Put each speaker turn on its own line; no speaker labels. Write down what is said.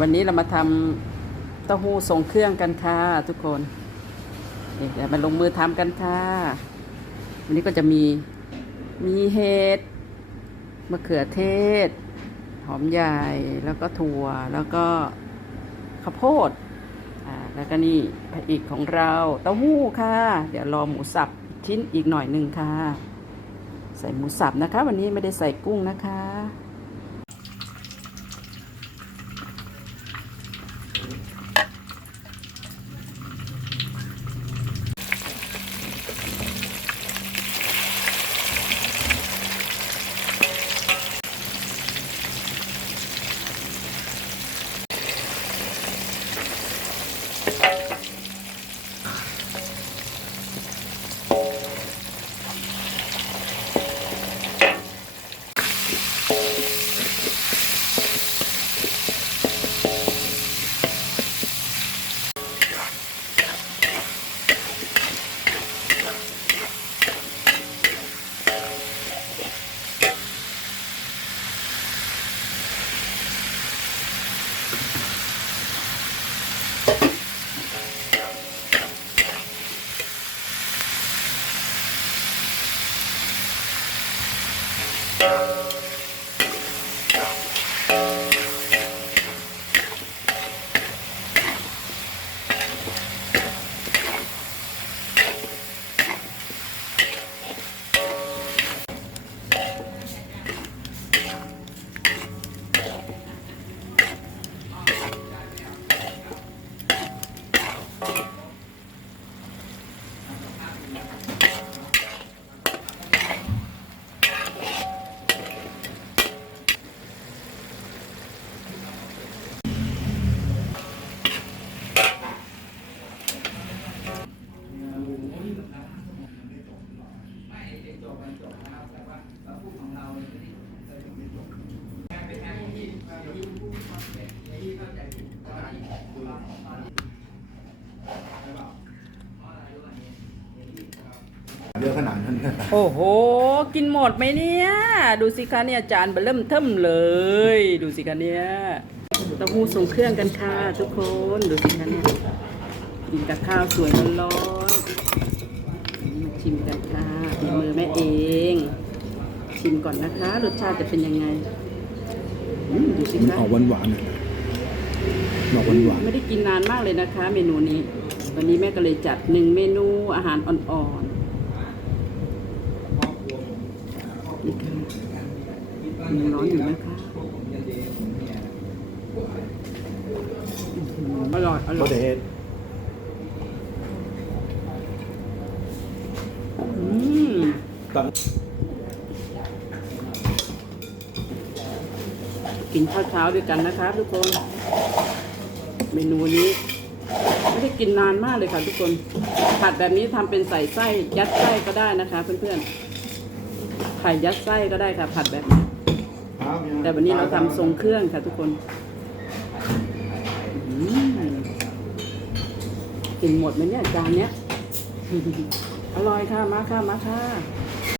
วันนี้เรามาทำเต้าหู้ทรงเครื่องกันค่ะทุกคนเดี๋ยวมาลงมือทำกันค่ะ วันนี้ก็จะมีมีเห็ดมะเขือเทศ หอมใหญ่แล้วก็ถั่วแล้วก็ข้าวโพดอ่าแล้วก็นี่พระเอกของเราเต้าหู้ค่ะ เดี๋ยวรอหมูสับชิ้นอีกหน่อยหนึ่งค่ะ ใส่หมูสับนะคะ วันนี้ไม่ได้ใส่กุ้งนะคะ
เยอะขนาดนั้นเนี่ย
โอ้โห กินหมดไหมเนี่ย ดูสิคะเนี่ยจานเบลเริ่มเทิมเลย ดูสิคะเนี่ยเต้าหู้ส่งเครื่องกันค่ะทุกคนดูสิคะเนี่ยกินกับข้าวสวยร้อนๆมาชิมกันค่ะฝีมือแม่เอง ชิมก่อนนะคะ รสชาติจะเป็นยังไงอืมดูสิ
มัน
คะ
ออกหวานหวานๆหน่อยนะออกหวานหวาน
ไม่ได้กินนานมากเลยนะคะ เมนูนี้ วันนี้แม่ก็เลยจัดหนึ่งเมนูอาหารอ่อน ๆนี่ค่ะยังร้อนอยู่นะคะอื้อหืออร่อยอ
ๆ
ร่
ก็
อย
เดช
อืม
ตัง
กินข้าวเช้าด้วยกันนะคะทุกคน เมนูนี้ไม่ได้กินนานมากเลยค่ะทุกคน ผัดแบบนี้ทำเป็นใส่ไส้ยัดไส้ก็ได้นะคะเพื่อนๆไข่ยัดไส้ก็ได้ค่ะ ผัดแบบนี้แต่วันนี้เราทำทรงเครื่องค่ะทุกคนกินหมดไหมเนี่ยจานเนี้ย อร่อยค่ะ มาค่ะ มาค่ะ